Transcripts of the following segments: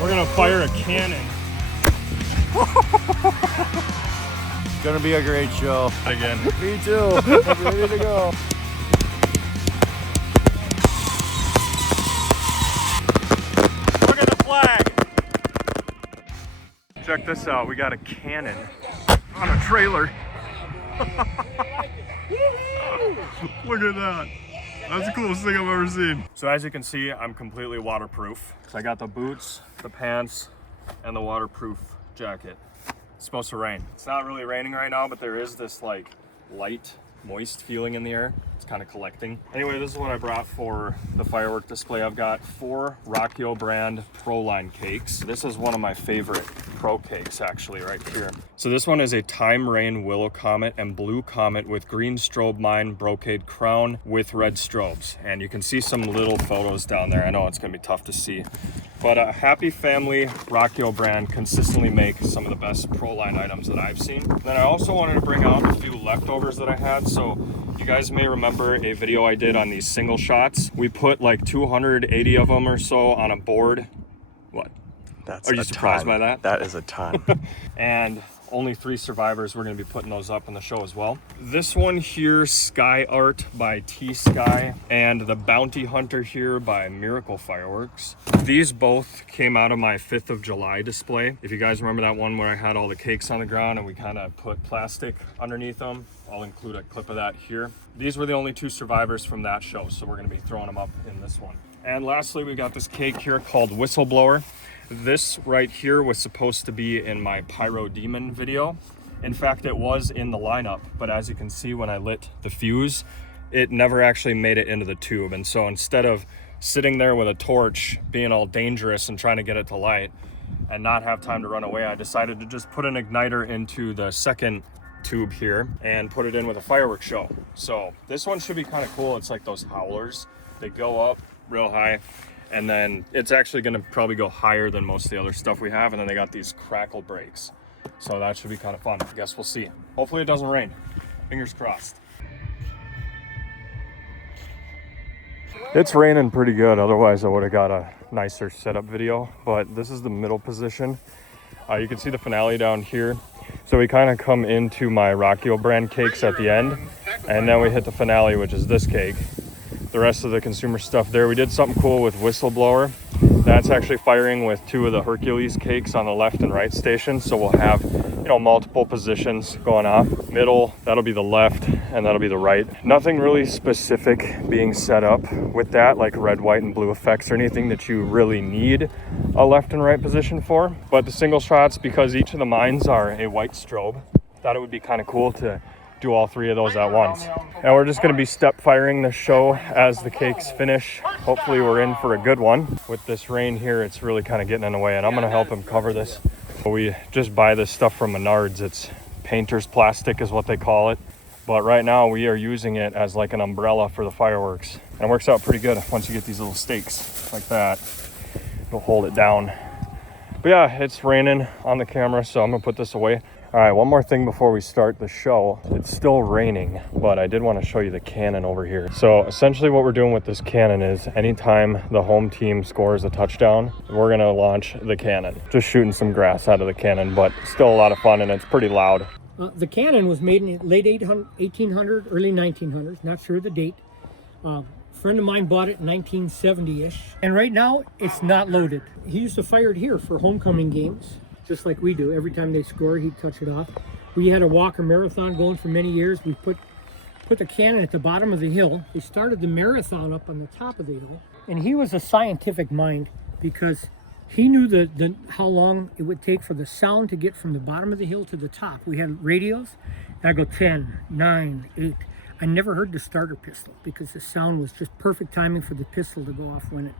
We're gonna fire a cannon. It's gonna be a great show. Again. Me too. I'm ready to go. Look at the flag. Check this out. We got a cannon on a trailer. Look at that. That's the coolest thing I've ever seen. So as you can see, I'm completely waterproof. So I got the boots, the pants, and the waterproof jacket. It's supposed to rain. It's not really raining right now, but there is this like light, moist feeling in the air. It's kind of collecting. Anyway, this is what I brought for the firework display. I've got 4 Rockio brand Pro Line cakes. This is one of my favorite Pro cakes actually right here. So this one is a Time Rain Willow Comet and Blue Comet with green strobe mine brocade crown with red strobes. And you can see some little photos down there. I know it's gonna be tough to see. But Happy Family Rockio brand consistently make some of the best Pro Line items that I've seen. Then I also wanted to bring out a few leftovers that I had. So you guys may remember a video I did on these single shots. We put like 280 of them or so on a board. What? That's Are you surprised by that? That is a ton. And only 3 survivors. We're going to be putting those up on the show as well. This one here, Sky Art by T-Sky, and the Bounty Hunter here by Miracle Fireworks. These both came out of my 5th of July display. If you guys remember that one where I had all the cakes on the ground and we kind of put plastic underneath them, I'll include a clip of that here. These were the only 2 survivors from that show, so we're going to be throwing them up in this one. And lastly, we got this cake here called Whistleblower. This right here was supposed to be in my Pyro Demon video. In fact, it was in the lineup, but as you can see when I lit the fuse, it never actually made it into the tube. And so instead of sitting there with a torch, being all dangerous and trying to get it to light and not have time to run away, I decided to just put an igniter into the second tube here and put it in with a fireworks show. So this one should be kind of cool. It's like those howlers. They go up real high, and then it's actually going to probably go higher than most of the other stuff we have. And then they got these crackle brakes. So that should be kind of fun. I guess we'll see. Hopefully it doesn't rain. Fingers crossed. It's raining pretty good. Otherwise I would have got a nicer setup video. But this is the middle position. You can see the finale down here. So we kind of come into my Rockio brand cakes at the end. And then we hit the finale, which is this cake. The rest of the consumer stuff there. We did something cool with Whistleblower. That's actually firing with 2 of the Hercules cakes on the left and right station. So we'll have, you know, multiple positions going off. Middle, that'll be the left, and that'll be the right. Nothing really specific being set up with that, like red, white, and blue effects or anything that you really need a left and right position for. But the single shots, because each of the mines are a white strobe, thought it would be kind of cool to do all 3 of those at once. And we're just going to be step firing the show as the cakes finish. Hopefully we're in for a good one. With this rain here, it's really kind of getting in the way, and I'm going to help him cover this. We just buy this stuff from Menards. It's painter's plastic is what they call it. But right now we are using it as like an umbrella for the fireworks. And it works out pretty good once you get these little stakes like that. It'll hold it down. But yeah, it's raining on the camera, so I'm going to put this away. All right, one more thing before we start the show. It's still raining, but I did want to show you the cannon over here. So essentially what we're doing with this cannon is anytime the home team scores a touchdown, we're going to launch the cannon. Just shooting some grass out of the cannon, but still a lot of fun, and it's pretty loud. The cannon was made in late 1800, early 1900s, not sure the date. A friend of mine bought it in 1970-ish, and right now it's not loaded. He used to fire it here for homecoming games, just like we do. Every time they score, he'd touch it off. We had a Walker Marathon going for many years. We put the cannon at the bottom of the hill. We started the marathon up on the top of the hill. And he was a scientific mind because he knew how long it would take for the sound to get from the bottom of the hill to the top. We had radios, and I'd go 10, 9, 8. I never heard the starter pistol because the sound was just perfect timing for the pistol to go off when it...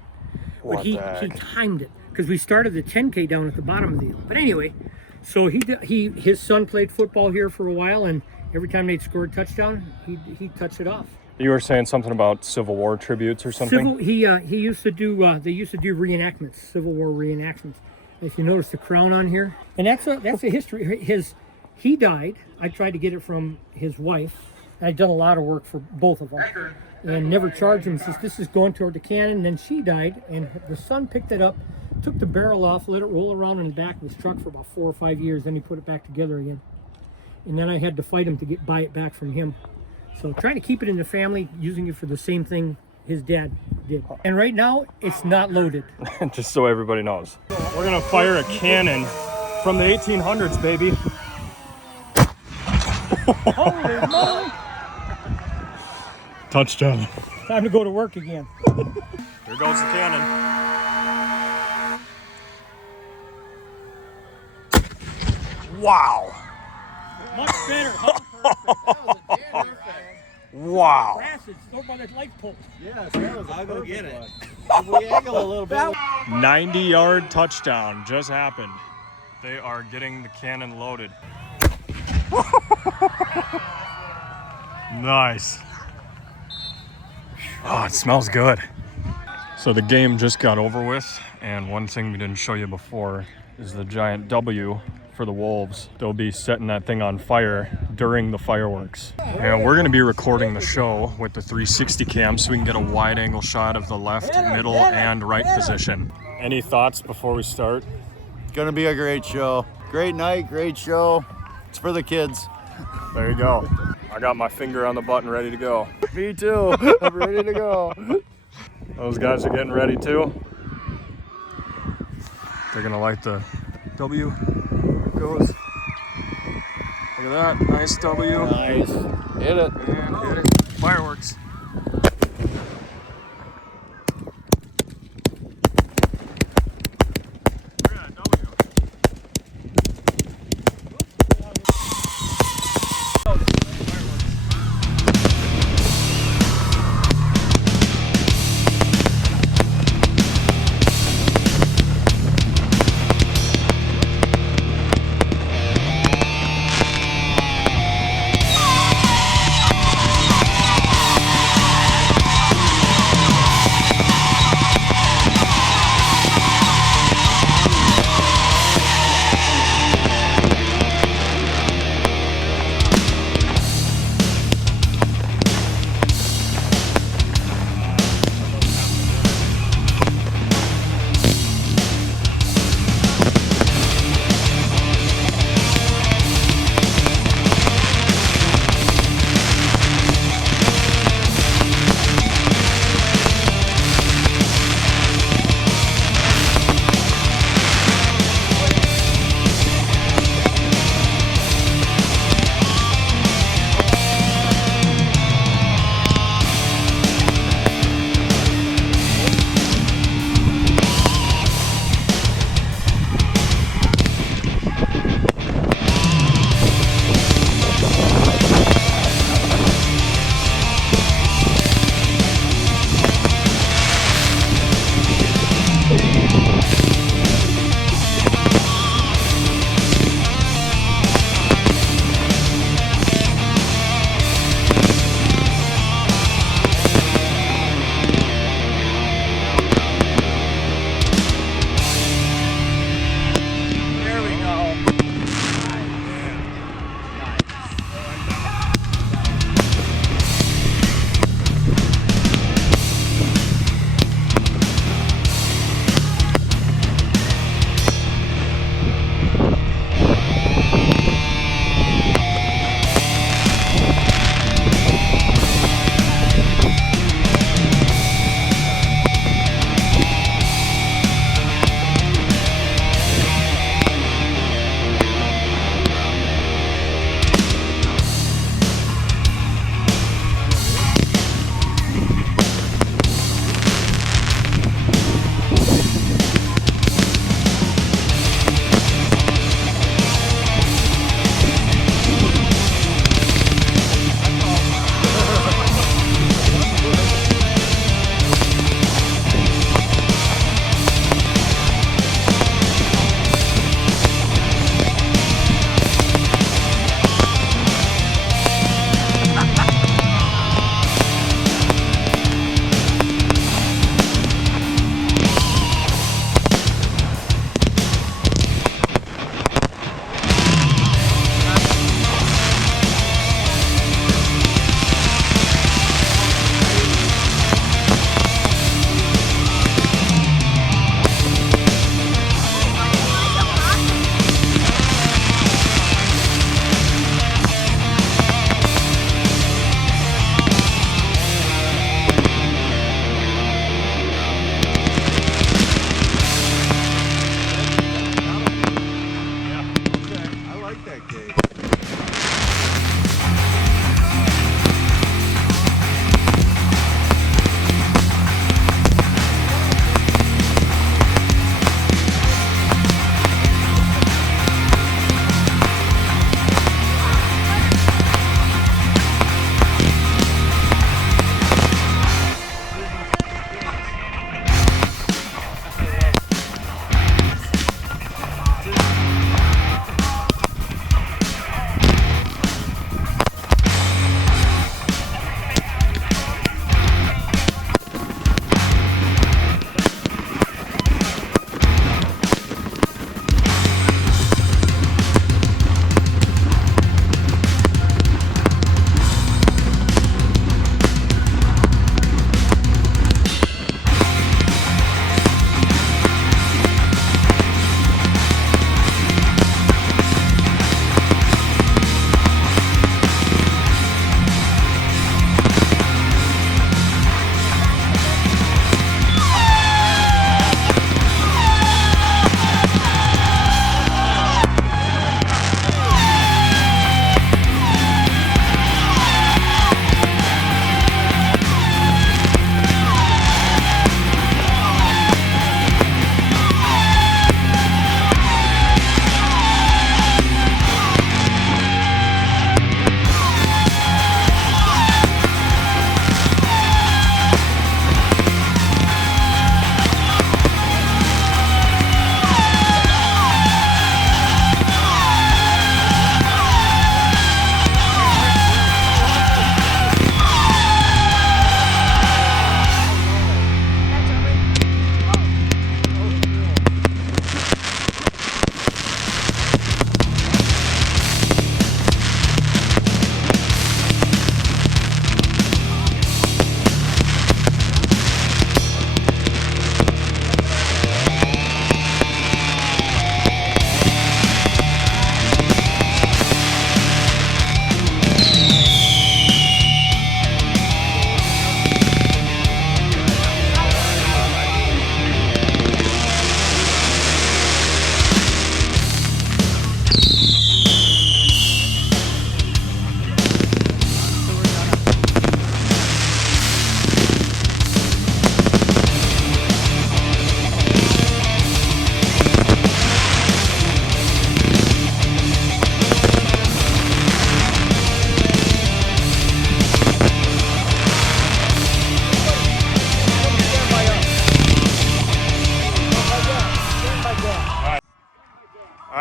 But he timed it because we started the 10K down at the bottom of the hill. But anyway, so his son played football here for a while, and every time they'd score a touchdown, he'd touch it off. You were saying something about Civil War tributes or something? He used to do they used to do reenactments, Civil War reenactments. If you notice the crown on here, and that's a history. He died. I tried to get it from his wife. I'd done a lot of work for both of them and never charged them since this is going toward the cannon. And then she died, and the son picked it up, took the barrel off, let it roll around in the back of his truck for about 4 or 5 years. Then he put it back together again. And then I had to fight him to buy it back from him. So trying to keep it in the family, using it for the same thing his dad did. And right now, it's not loaded. Just so everybody knows. We're gonna fire a cannon from the 1800s, baby. Holy moly! Touchdown. Time to go to work again. Here goes the cannon. Wow. Much better, huh? Wow. Grass is over by that light pole. Yes, that was I'll go get it. If we angle a little bit. 90-yard touchdown just happened. They are getting the cannon loaded. Nice. Oh, it smells good. So the game just got over with, and one thing we didn't show you before is the giant W for the Wolves. They'll be setting that thing on fire during the fireworks. And we're gonna be recording the show with the 360 cam so we can get a wide angle shot of the left, middle, and right position. Any thoughts before we start? It's gonna be a great show. Great night, great show. It's for the kids. There you go. I got my finger on the button ready to go. Me too. I'm ready to go. Those guys are getting ready too. They're gonna light the W. There it goes. Look at that, nice W. Nice. Hit it. And hit it. Fireworks. Look at that W.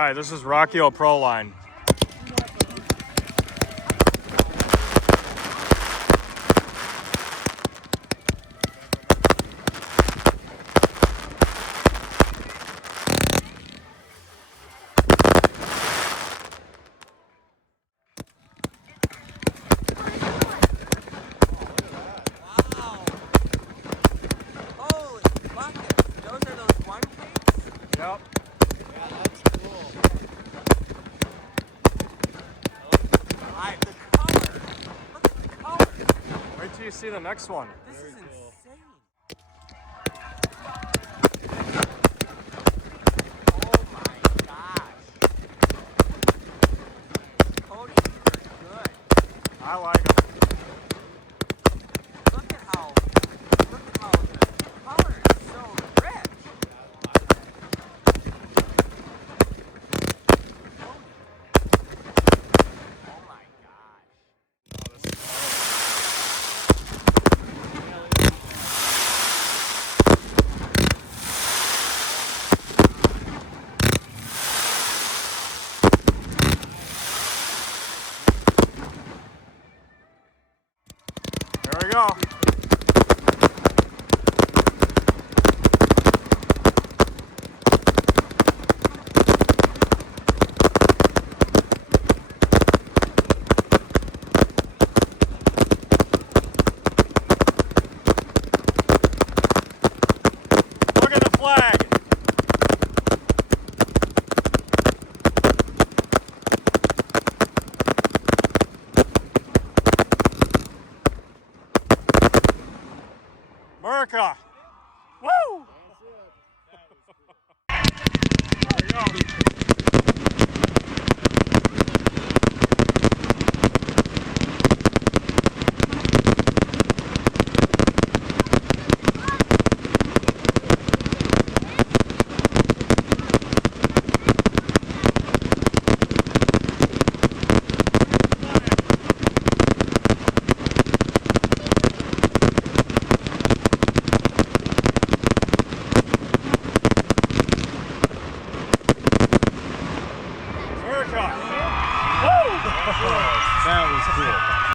right, this is Rockio Pro Line. Yep. Yeah, that's cool. The color. Look at the color. Wait till you see the next one. This is insane. Oh my gosh. Cody, you're good. I like them. Look at how the color is so rich. Oh my gosh. There we go. Look at the flag. America. Woo! There we go.